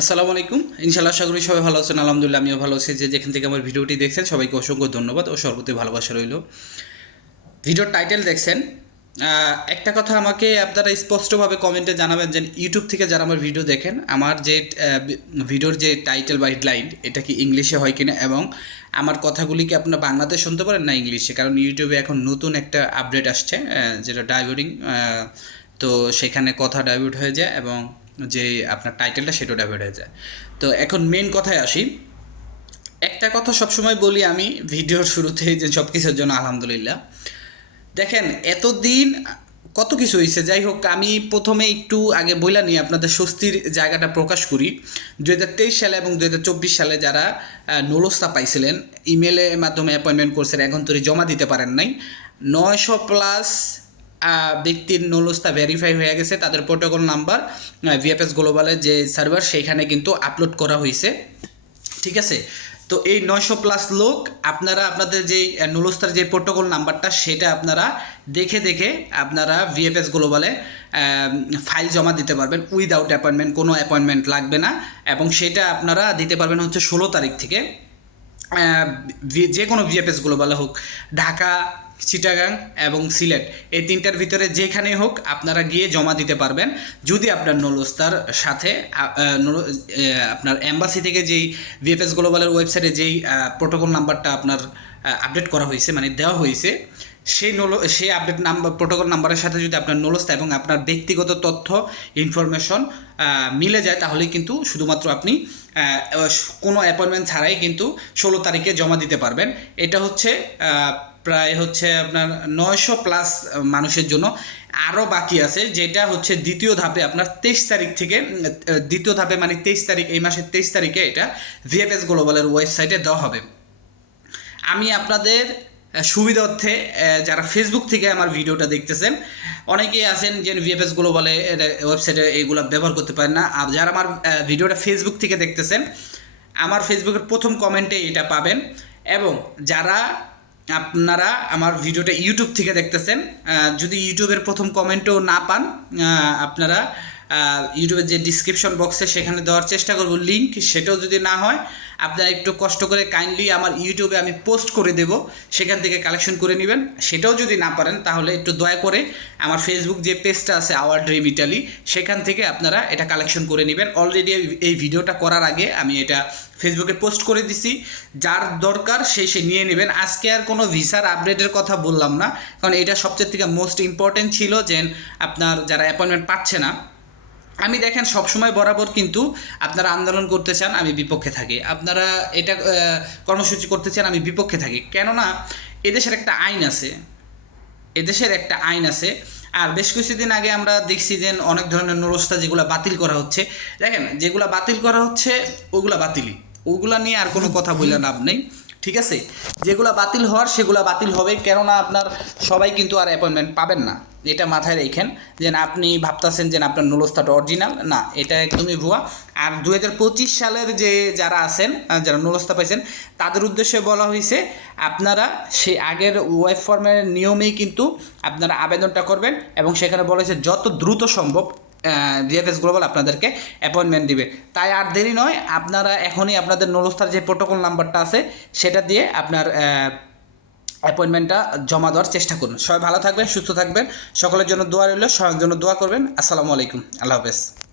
আসসালামু আলাইকুম। ইনশাল্লাহ আশা করি সবাই ভালো আছেন, আলহামদুলিল্লাহ আমিও ভালো আছি। যে যেখান থেকে আমার ভিডিওটি দেখছেন, সবাইকে অসংখ্য ধন্যবাদ ও সর্বতি ভালোবাসা রইল। ভিডিওর টাইটেল দেখছেন। একটা কথা আমাকে আপনারা স্পষ্টভাবে কমেন্টে জানাবেন যে ইউটিউব থেকে যারা আমার ভিডিও দেখেন, আমার যে ভিডিওর যে টাইটেল বা হেডলাইন এটা কি ইংলিশে হয় কিনা এবং আমার কথাগুলি কি আপনারা বাংলাতে শুনতে পারেন না ইংলিশে? কারণ ইউটিউবে এখন নতুন একটা আপডেট আসছে যেটা ডাইভার্টিং তো সেখানে কথা ডাইভার্ট হয়ে যায় এবং যে আপনার টাইটেলটা সেটাও ডাইভার্ট হয়ে যায়। তো এখন মেন কথায় আসি। একটা কথা সবসময় বলি আমি ভিডিওর শুরুতেই যে সব কিছুর জন্য আলহামদুলিল্লাহ। দেখেন, এতদিন কত কিছু হয়েছে যাই হোক, আমি প্রথমে একটু আগে বইলা নিয়ে আপনাদের স্বস্তির জায়গাটা প্রকাশ করি। দু হাজার তেইশ সালে এবং দু হাজার চব্বিশ সালে যারা নুলস্তা পাইছিলেন ইমেলের মাধ্যমে অ্যাপয়েন্টমেন্ট করছেন, এখন তৈরি জমা দিতে পারেন নাই। নয়শো প্লাস ব্যক্তির নুলস্তা ভেরিফাই হয়ে গেছে, তাদের প্রোটোকল নাম্বার ভিএফএস গ্লোবালের যে সার্ভার সেইখানে কিন্তু আপলোড করা হয়েছে। ঠিক আছে? তো এই নয়শো প্লাস লোক, আপনারা আপনাদের যেই নুলস্তার যে প্রোটোকল নাম্বারটা সেটা আপনারা দেখে দেখে আপনারা ভিএফএস গ্লোবালে ফাইল জমা দিতে পারবেন উইদাউট অ্যাপয়েন্টমেন্ট কোনো অ্যাপয়েন্টমেন্ট লাগবে না। এবং সেটা আপনারা দিতে পারবেন হচ্ছে ষোলো তারিখ থেকে। যে কোনো ভিএফএস বলা হোক, ঢাকা, চিটাগাং এবং সিলেট, এই তিনটার ভিতরে যেখানে হোক আপনারা গিয়ে জমা দিতে পারবেন। যদি আপনার নলস্তার সাথে আপনার এম্বাসি থেকে যেই ভিএফএস গ্লোবালের ওয়েবসাইটে যেই প্রোটোকল নাম্বারটা আপনার আপডেট করা হয়েছে মানে দেওয়া হয়েছে সেই নল সেই আপডেট নাম্বার প্রোটোকল নাম্বারের সাথে যদি আপনার নলস্তা এবং আপনার ব্যক্তিগত তথ্য ইনফরমেশন মিলে যায়, তাহলে কিন্তু শুধুমাত্র আপনি কোনো অ্যাপয়েন্টমেন্ট ছাড়াই কিন্তু ষোলো তারিখে জমা দিতে পারবেন। এটা হচ্ছে প্রায় হচ্ছে আপনার নয়শো প্লাস মানুষের জন্য। আরও বাকি আছে, যেটা হচ্ছে দ্বিতীয় ধাপে আপনার তেইশ তারিখ থেকে দ্বিতীয় ধাপে মানে তেইশ তারিখ, এই মাসের তেইশ তারিখে এটা ভিএফএস গ্লোবালের ওয়েবসাইটে দেওয়া হবে। আমি আপনাদের সুবিধার্থে যারা ফেসবুক থেকে আমার ভিডিওটা দেখতেছেন, অনেকেই আছেন যে ভিএফএস গ্লোবালে ওয়েবসাইটে এইগুলো ব্যবহার করতে পারেন না। আর যারা আমার ভিডিওটা ফেসবুক থেকে দেখতেছেন, আমার ফেসবুকের প্রথম কমেন্টে এটা পাবেন। এবং যারা আপনারা আমার ভিডিওটা ইউটিউব থেকে দেখতেছেন যদি ইউটিউবের প্রথম কমেন্টও না পান আপনারা ইউটিউবের যে ডিসক্রিপশন বক্সে সেখানে দেওয়ার চেষ্টা করব লিঙ্ক সেটাও যদি না হয়, আপনারা একটু কষ্ট করে কাইন্ডলি আমার ইউটিউবে আমি পোস্ট করে দেব, সেখান থেকে কালেকশন করে নেবেন। সেটাও যদি না পারেন, তাহলে একটু দয়া করে আমার ফেসবুক যে পেজটা আছে আওয়ার ড্রিম ইটালি সেখান থেকে আপনারা এটা কালেকশন করে নেবেন। অলরেডি এই ভিডিওটা করার আগে আমি এটা ফেসবুকে পোস্ট করে দিছি। যার দরকার সে সে নিয়ে নেবেন। আজকে আর কোনো ভিসার আপডেটের কথা বললাম না, কারণ এটা সবচেয়ে থেকে মোস্ট ইম্পর্টেন্ট ছিল যে আপনার যারা অ্যাপয়েন্টমেন্ট পাচ্ছে না আমি দেখেন সবসময় বরাবর কিন্তু আপনারা আন্দোলন করতে চান, আমি বিপক্ষে থাকি। আপনারা এটা কর্মসূচি করতে চান, আমি বিপক্ষে থাকি। কেননা এদেশের একটা আইন আছে, এদেশের একটা আইন আছে। আর বেশ কিছুদিন আগে আমরা দেখছি যে অনেক ধরনের নরস্তা যেগুলো বাতিল করা হচ্ছে। দেখেন, যেগুলো বাতিল করা হচ্ছে, ওগুলা বাতিলই। ওগুলা নিয়ে আর কোনো কথা বললে লাভ নেই, ঠিক আছে? যেগুলো বাতিল হওয়ার, সেগুলো বাতিল হবে। কেননা আপনার সবাই কিন্তু আর অ্যাপয়েন্টমেন্ট পাবেন না। এটা মাথায় রেখেন যে আপনি ভাবতেছেন যে আপনার নুলস্তাটা অরিজিনাল না, এটা একদমই ভুয়া। আর দু হাজার পঁচিশ সালের যে যারা আছেন যারা নুলস্তা পাইছেন, তাদের উদ্দেশ্যে বলা হয়েছে আপনারা সেই আগের ওয়েব ফর্মের নিয়মেই কিন্তু আপনারা আবেদনটা করবেন এবং সেখানে বলা হয়েছে যত দ্রুত সম্ভব ডিএফএস গ্লোবাল আপনাদেরকে অ্যাপয়েন্টমেন্ট দিবে। তাই আর দেরি নয়, আপনারা এখনই আপনাদের নলস্তার যে প্রোটোকল নাম্বারটা আছে, সেটা দিয়ে আপনার অ্যাপয়েন্টমেন্টটা জমা দেওয়ার চেষ্টা করুন। সবাই ভালো থাকবেন, সুস্থ থাকবেন। সকলের জন্য দোয়া রইল, সবার জন্য দোয়া করবেন। আসসালামু আলাইকুম। আল্লাহ হাফেজ।